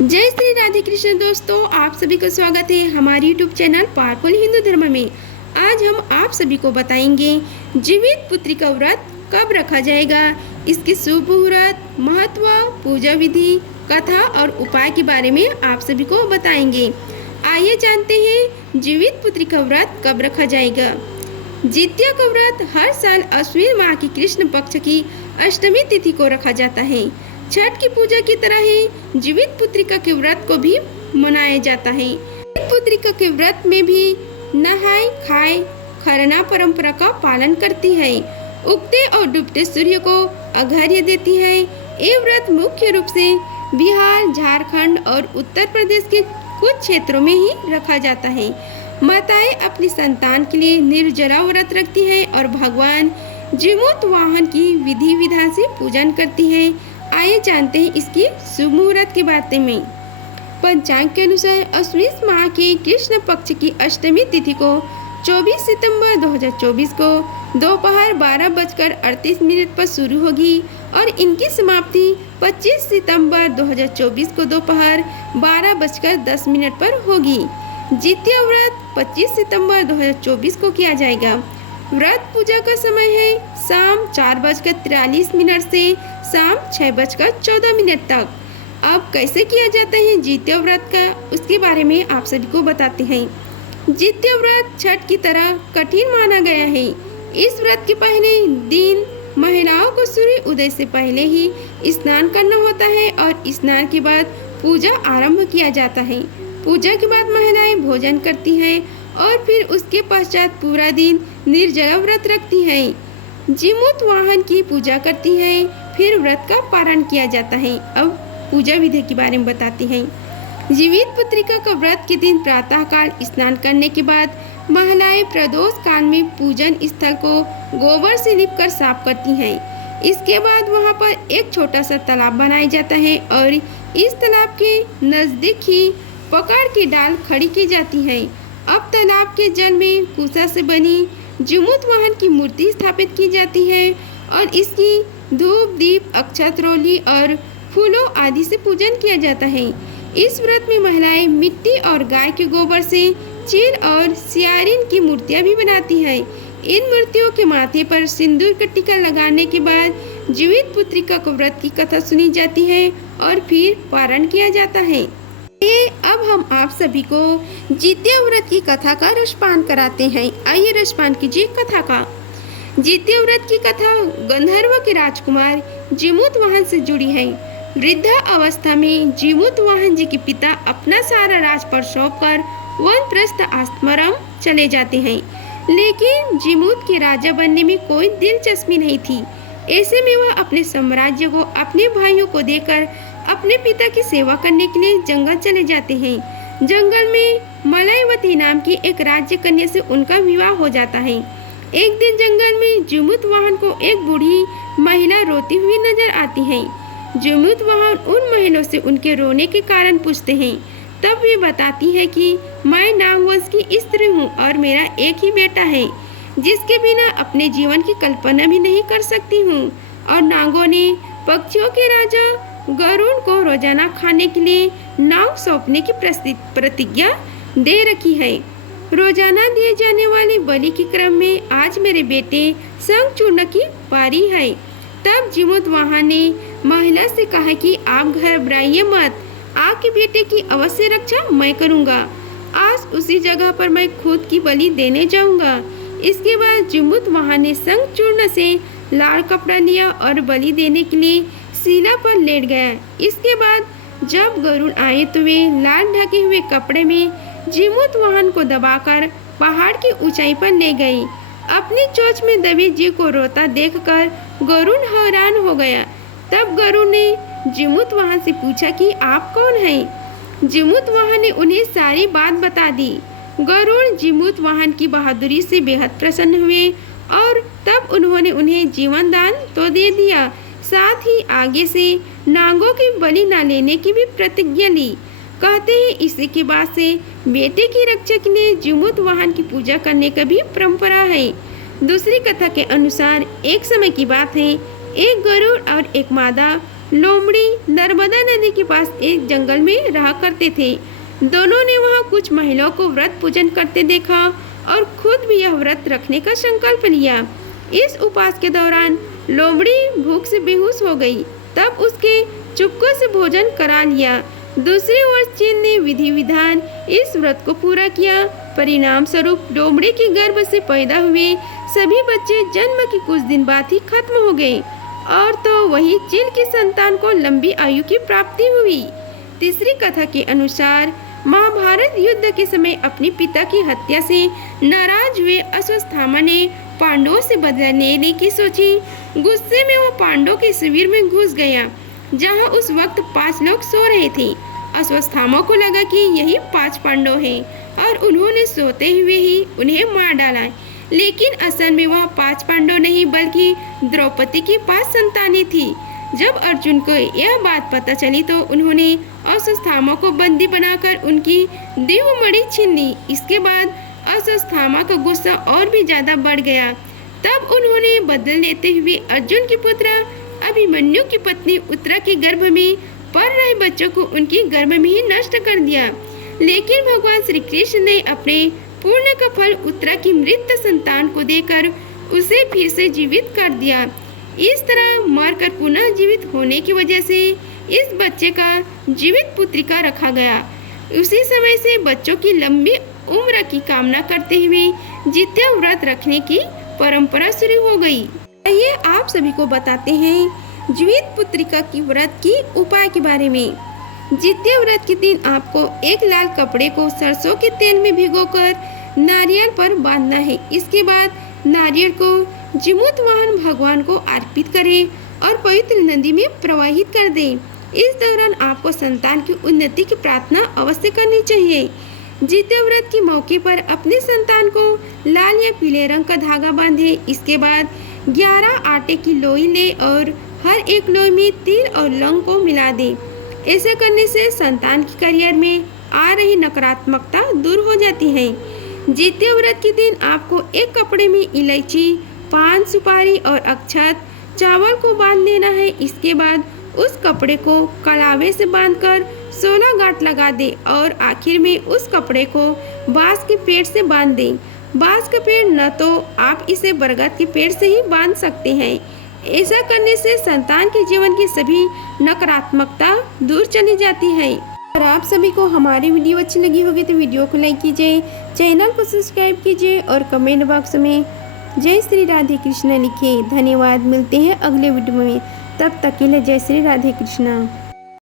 जय श्री राधे कृष्ण दोस्तों, आप सभी का स्वागत है हमारे यूट्यूब चैनल पावरफुल हिंदू धर्म में। आज हम आप सभी को बताएंगे जीवित पुत्री का व्रत कब रखा जाएगा, इसके शुभ मुहूर्त, महत्व, पूजा विधि, कथा और उपाय के बारे में आप सभी को बताएंगे। आइए जानते हैं जीवित पुत्री का व्रत कब रखा जाएगा। जितिया का व्रत हर साल अश्विन माह की कृष्ण पक्ष की अष्टमी तिथि को रखा जाता है। छठ की पूजा की तरह ही जीवित पुत्रिका के व्रत को भी मनाया जाता है। जीवित पुत्रिका के व्रत में भी नहाय खाए खरना परंपरा का पालन करती है। उगते और डूबते सूर्य को अर्घ्य देती है। ये व्रत मुख्य रूप से बिहार, झारखंड और उत्तर प्रदेश के कुछ क्षेत्रों में ही रखा जाता है। माताएं अपनी संतान के लिए निर्जला व्रत रखती है और भगवान जीमूत वाहन की विधि विधान से पूजन करती है। आइए जानते हैं इसकी शुभ मुहूर्त के बारे में। पंचांग के अनुसार अश्विन माह के कृष्ण पक्ष की अष्टमी तिथि को 24 सितंबर 2024 को दोपहर 12:38 पर शुरू होगी और इनकी समाप्ति 25 सितंबर 2024 को दोपहर 12:10 पर होगी। जितिया व्रत 25 सितंबर 2024 को किया जाएगा। व्रत पूजा का समय है शाम 4:43 से शाम 6:14 तक। अब कैसे किया जाता है जितिया व्रत का, उसके बारे में आप सभी को बताते हैं। जितिया व्रत छठ की तरह कठिन माना गया है। इस व्रत के पहले दिन महिलाओं को सूर्य उदय से पहले ही स्नान करना होता है और स्नान के बाद पूजा आरंभ किया जाता है। पूजा के बाद महिलाएं भोजन करती हैं और फिर उसके पश्चात पूरा दिन निर्जला व्रत रखती हैं। जीमूत वाहन की पूजा करती हैं, फिर व्रत का पारण किया जाता है। अब पूजा विधि के बारे में बताते हैं। जीवित पुत्रिका का व्रत के दिन प्रातःकाल स्नान करने के बाद महिलाएं प्रदोष काल में पूजन स्थल को गोबर से लिपकर साफ करती हैं। इसके बाद वहां पर एक छोटा सा तालाब बनाया जाता है और इस तालाब के नजदीक ही पकड़ की डाल खड़ी की जाती है। अब तालाब के जल में कुसा से बनी जीमूत वाहन की मूर्ति स्थापित की जाती है और इसकी धूप, दीप, अक्षत, रोली और फूलों आदि से पूजन किया जाता है। इस व्रत में महिलाएं मिट्टी और गाय के गोबर से चील और सियारिन की मूर्तियां भी बनाती हैं। इन मूर्तियों के माथे पर सिंदूर का टीका लगाने के बाद जीवित पुत्रिका को व्रत की कथा सुनी जाती है और फिर पारण किया जाता है। अब हम आप सभी को जितिया व्रत की कथा का रसपान कराते हैं। आइए रसपान कीजिए कथा का। जितिया व्रत की कथा गंधर्व के राजकुमार जीमूत वाहन से जुड़ी है। वृद्धा अवस्था में जीमूत वाहन जी के पिता अपना सारा राजपाट सौंपकर वानप्रस्थ आश्रम चले जाते हैं, लेकिन जीमूत के राजा बनने में कोई दिलचस्पी नहीं थी। ऐसे में वह अपने साम्राज्य को अपने भाइयों को देकर अपने पिता की सेवा करने के लिए जंगल चले जाते हैं। जंगल में मलयवती नाम की एक राज्य कन्या से उनका विवाह हो जाता है। एक दिन जंगल में जीमूत वाहन को एक बूढ़ी महिला रोती हुई नजर आती है। जीमूत वाहन उन महिलाओं से उनके रोने के कारण पूछते हैं। तब वे बताती है कि मैं नागवंश की स्त्री हूँ और मेरा एक ही बेटा है, जिसके बिना अपने जीवन की कल्पना भी नहीं कर सकती हूँ। और नागों ने पक्षियों के राजा गरुड़ को रोजाना खाने के लिए नाव सौंपने की प्रतिज्ञा दे रखी है। रोजाना दिए जाने वाले बलि के क्रम में आज मेरे बेटे शंखचूर्ण की बारी है। तब जीमूत वाहन ने महिला से कहा कि आप घबराइए मत, आपके बेटे की अवश्य रक्षा मैं करूंगा। आज उसी जगह पर मैं खुद की बलि देने जाऊंगा। इसके बाद जीमूत वाहन ने शंखचूर्ण से लाल कपड़ा लिया और बलि देने के लिए शिला पर लेट गया। इसके बाद जब गरुड़ आए तो वे लाल ढके हुए कपड़े में जीमूत वाहन को दबाकर पहाड़ की ऊंचाई पर ले गई। अपनी चोंच में दबे जीव को रोता देखकर गरुड़ हैरान हो गया। तब गरुड़ ने जीमूत वाहन से पूछा कि आप कौन हैं? जीमूत वाहन ने उन्हें सारी बात बता दी। गरुड़ जीमूत वाहन की बहादुरी से बेहद प्रसन्न हुए और तब उन्होंने उन्हें जीवन दान तो दे दिया, साथ ही आगे से नागों की बलि न लेने की भी प्रतिज्ञा ली। कहते हैं इसी के बाद से बेटे की रक्षा के लिए जीमूत वाहन की पूजा करने का भी परंपरा है। दूसरी कथा के अनुसार एक समय की बात है, एक गरुड़ और एक मादा लोमड़ी नर्मदा नदी के पास एक जंगल में रहा करते थे। दोनों ने वहाँ कुछ महिलाओं को व्रत पूजन करते देखा और खुद भी यह व्रत रखने का संकल्प लिया। इस उपवास के दौरान लोमड़ी भूख से बेहोश हो गई। तब उसके चुपके से भोजन करा लिया। दूसरी ओर चीन ने विधि विधान इस व्रत को पूरा किया। परिणाम स्वरूप लोमड़ी के गर्भ से पैदा हुए सभी बच्चे जन्म के कुछ दिन बाद ही खत्म हो गए और तो वही चील की संतान को लंबी आयु की प्राप्ति हुई। तीसरी कथा के अनुसार महाभारत युद्ध के समय अपने पिता की हत्या से नाराज हुए अश्वत्थामा ने पांडवों से बदला लेने की सोची। गुस्से में वो पांडवों के शिविर में घुस गया जहां उस वक्त 5 लोग सो रहे थे। अश्वत्थामा को लगा कि यही 5 पांडव हैं और उन्होंने सोते हुए ही उन्हें मार डाला। लेकिन असल में वह 5 पांडव नहीं बल्कि द्रौपदी की 5 संतानें थी। जब अर्जुन को यह बात पता चली तो उन्होंने अश्वत्थामा को बंदी बनाकर उनकी दिव्यमणि छीन ली। इसके बाद अश्वत्थामा का गुस्सा और भी ज्यादा बढ़ गया। तब उन्होंने बदला लेते हुए अर्जुन के पुत्र अभिमन्यु की पत्नी उत्तरा के गर्भ में पल रहे बच्चों को उनके गर्भ में ही नष्ट कर दिया। लेकिन भगवान श्री कृष्ण ने अपने पुण्य का फल उत्तरा की मृत संतान को देकर उसे फिर से जीवित कर दिया। इस तरह मरकर पुनः जीवित होने की वजह से इस बच्चे का जीवित पुत्रिका रखा गया। उसी समय से बच्चों की लंबी उम्र की कामना करते हुए जित्या व्रत रखने की परंपरा शुरू हो गई। आइए आप सभी को बताते हैं जीवित पुत्रिका की व्रत की उपाय के बारे में। जित्या व्रत के दिन आपको एक लाल कपड़े को सरसों के तेल में भिगोकर नारियल पर बांधना है। इसके बाद नारियल को जीमूत वाहन भगवान को अर्पित करें और पवित्र नदी में प्रवाहित कर दें। इस दौरान आपको संतान की उन्नति की प्रार्थना अवश्य करनी चाहिए। जित्या व्रत के मौके पर अपने संतान को लाल या पीले रंग का धागा बांधे। इसके बाद 11 आटे की लोई ले और हर एक लोई में तिल और लौंग को मिला दें। ऐसे करने से संतान की करियर में आ रही नकारात्मकता दूर हो जाती है। जित्या व्रत के दिन आपको एक कपड़े में इलायची, पान, सुपारी और अक्षत चावल को बांध देना है। इसके बाद उस कपड़े को कलावे से बांधकर 16 गांठ लगा दें और आखिर में उस कपड़े को बांस के पेड़ से बांध दें। बांस का पेड़ न तो आप इसे बरगद के पेड़ से ही बांध सकते हैं। ऐसा करने से संतान के जीवन की सभी नकारात्मकता दूर चली जाती है। और आप सभी को हमारी वीडियो अच्छी लगी होगी तो वीडियो को लाइक कीजिए, चैनल को सब्सक्राइब कीजिए और कमेंट बॉक्स में जय श्री राधे कृष्ण लिखिए। धन्यवाद। मिलते हैं अगले वीडियो में, तब तक के लिए जय श्री राधे कृष्ण।